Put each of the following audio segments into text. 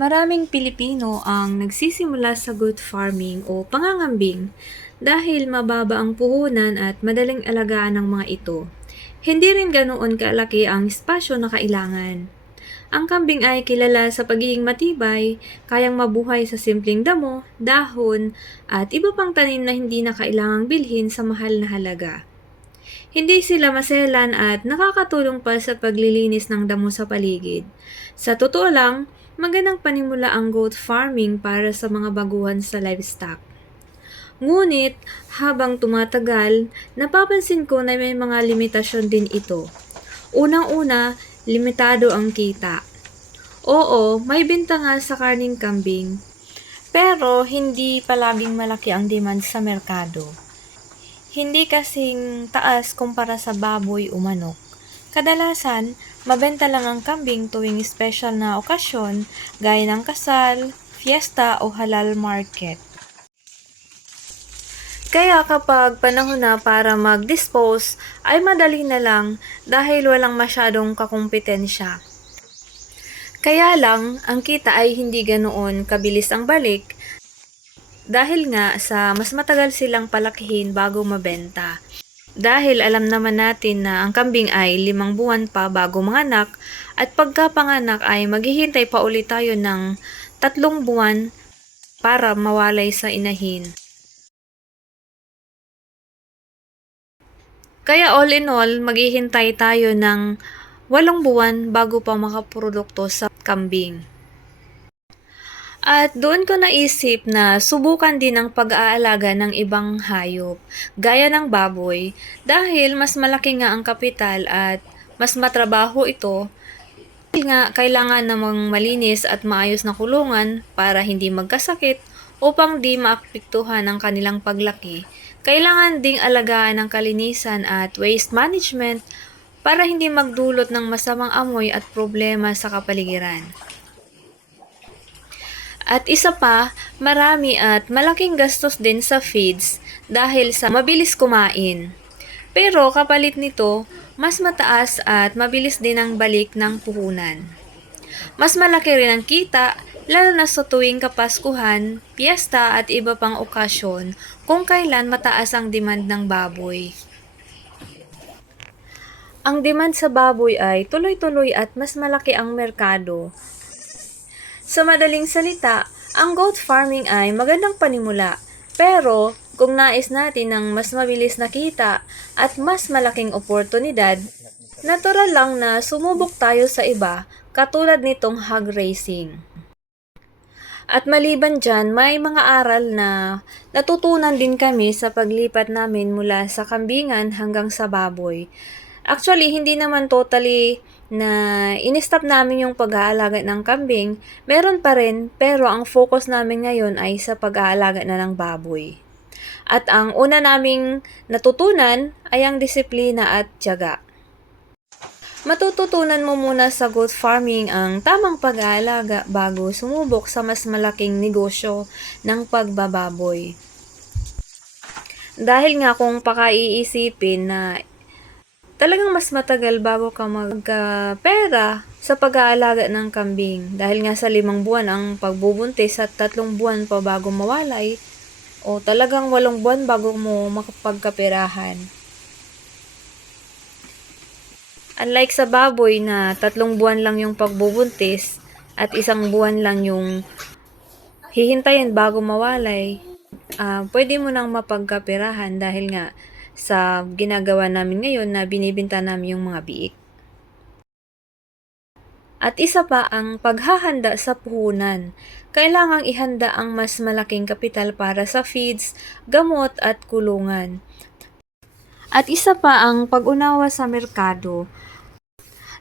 Maraming Pilipino ang nagsisimula sa goat farming o pangangambing dahil mababa ang puhunan at madaling alagaan ng mga ito. Hindi rin ganoon kalaki ang espasyo na kailangan. Ang kambing ay kilala sa pagiging matibay, kayang mabuhay sa simpleng damo, dahon, at iba pang tanim na hindi na kailangang bilhin sa mahal na halaga. Hindi sila maselan at nakakatulong pa sa paglilinis ng damo sa paligid. Sa totoo lang, magandang panimula ang goat farming para sa mga baguhan sa livestock. Ngunit, habang tumatagal, napapansin ko na may mga limitasyon din ito. Unang-una, limitado ang kita. Oo, may benta nga sa karning kambing, pero hindi palaging malaki ang demand sa merkado. Hindi kasing taas kumpara sa baboy o manok. Kadalasan, mabenta lang ang kambing tuwing special na okasyon gaya ng kasal, fiesta o halal market. Kaya kapag panahon na para mag-dispose, ay madali na lang dahil walang masyadong kakumpetensya. Kaya lang, ang kita ay hindi ganoon kabilis ang balik dahil nga sa mas matagal silang palakihin bago mabenta. Dahil alam naman natin na ang kambing ay limang buwan pa bago manganak at pagkapanganak ay maghihintay pa ulit tayo ng tatlong buwan para mawalay sa inahin. Kaya all in all, maghihintay tayo ng walong buwan bago pa makaprodukto sa kambing. At doon ko naisip na subukan din ang pag-aalaga ng ibang hayop, gaya ng baboy, dahil mas malaki nga ang kapital at mas matrabaho ito. Nga kailangan namang malinis at maayos na kulungan para hindi magkasakit upang di maapektuhan ang kanilang paglaki. Kailangan ding alagaan ang kalinisan at waste management para hindi magdulot ng masamang amoy at problema sa kapaligiran. At isa pa, marami at malaking gastos din sa feeds dahil sa mabilis kumain. Pero kapalit nito, mas mataas at mabilis din ang balik ng puhunan. Mas malaki rin ang kita, lalo na sa tuwing kapaskuhan, piyesta at iba pang okasyon kung kailan mataas ang demand ng baboy. Ang demand sa baboy ay tuloy-tuloy at mas malaki ang merkado sa madaling salita, ang goat farming ay magandang panimula. Pero, kung nais natin ng mas mabilis na kita at mas malaking oportunidad, natural lang na sumubok tayo sa iba katulad nitong hog racing. At maliban dyan, may mga aral na natutunan din kami sa paglipat namin mula sa kambingan hanggang sa baboy. Actually, hindi naman totally na in-stop namin yung pag-aalaga ng kambing, meron pa rin pero ang focus namin ngayon ay sa pag-aalaga na ng baboy. At ang una naming natutunan ay ang disiplina at tiyaga. Matututunan mo muna sa goat farming ang tamang pag-aalaga bago sumubok sa mas malaking negosyo ng pagbababoy. Dahil nga kung pakaiisipin na talagang mas matagal bago ka magka-pera sa pag-aalaga ng kambing. Dahil nga sa limang buwan ang pagbubuntis at tatlong buwan pa bago mawalay, o talagang walong buwan bago mo makapagkaperahan. Unlike sa baboy na tatlong buwan lang yung pagbubuntis at isang buwan lang yung hihintayin bago mawalay, uh, pwede mo nang mapagkaperahan dahil nga sa ginagawa namin ngayon na binibinta namin yung mga biik. At isa pa ang paghahanda sa puhunan. Kailangang ihanda ang mas malaking kapital para sa feeds, gamot at kulungan. At isa pa ang pag-unawa sa merkado.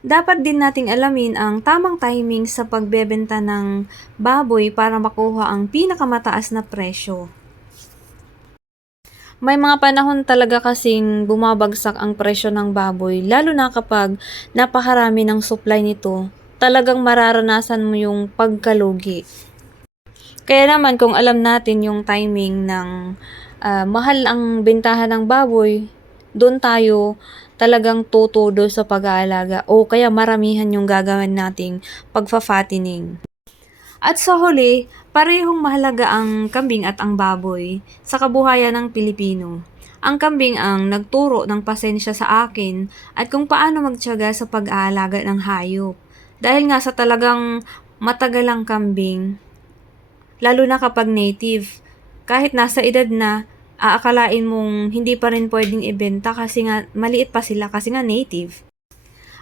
Dapat din nating alamin ang tamang timing sa pagbebenta ng baboy para makuha ang pinakamataas na presyo. May mga panahon talaga kasing bumabagsak ang presyo ng baboy, lalo na kapag napakarami ng supply nito. Talagang mararanasan mo yung pagkalugi. Kaya naman kung alam natin yung timing ng uh, mahal ang bentahan ng baboy, doon tayo talagang tutudo sa pag-aalaga o kaya maramihan yung gagawin nating pagfa-fattening. At sa huli, parehong mahalaga ang kambing at ang baboy sa kabuhayan ng Pilipino. Ang kambing ang nagturo ng pasensya sa akin at kung paano magtiyaga sa pag-aalaga ng hayop. Dahil nga sa talagang matagalang kambing, lalo na kapag native, kahit nasa edad na, aakalain mong hindi pa rin pwedeng ibenta kasi nga maliit pa sila kasi nga native.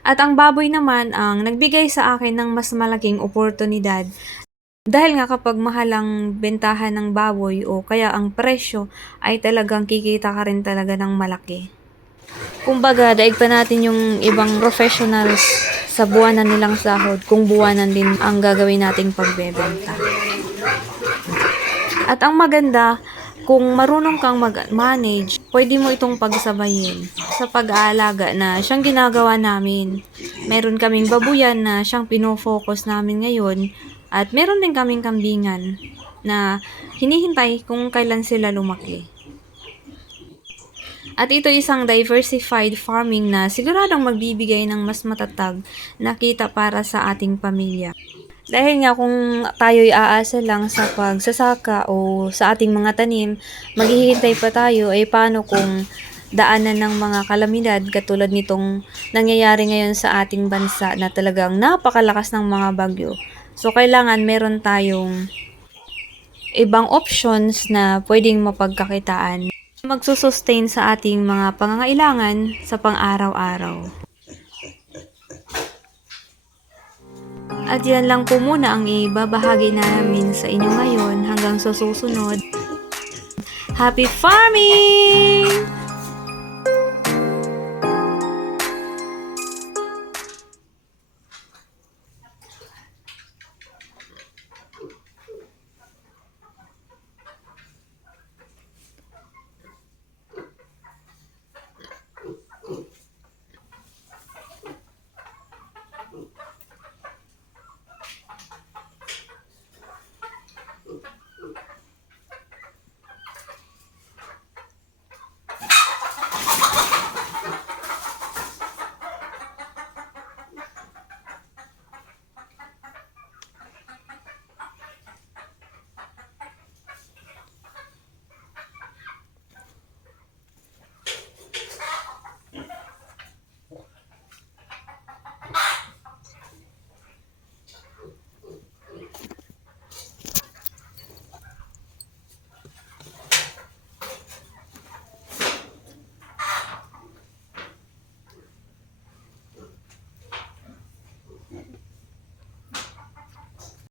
At ang baboy naman ang nagbigay sa akin ng mas malaking oportunidad dahil nga kapag mahal ang bentahan ng baboy o kaya ang presyo ay talagang kikita ka rin talaga ng malaki. Kumbaga, daig pa natin yung ibang professionals sa buwanan nilang sahod kung buwanan din ang gagawin nating pagbebenta. At ang maganda, kung marunong kang mag-manage, pwede mo itong pagsabayin sa pag-aalaga na siyang ginagawa namin. Meron kaming babuyan na siyang pinofocus namin ngayon at meron din kaming kambingan na hinihintay kung kailan sila lumaki. At ito isang diversified farming na siguradong magbibigay ng mas matatag na kita para sa ating pamilya. Dahil nga kung tayo'y aasa lang sa pagsasaka o sa ating mga tanim, maghihintay pa tayo ay paano kung daanan ng mga kalamidad katulad nitong nangyayari ngayon sa ating bansa na talagang napakalakas ng mga bagyo. So, kailangan meron tayong ibang options na pwedeng mapagkakitaan magsusustain sa ating mga pangangailangan sa pang-araw-araw. At yan lang po muna ang ibabahagi namin sa inyo ngayon hanggang sa susunod. Happy farming!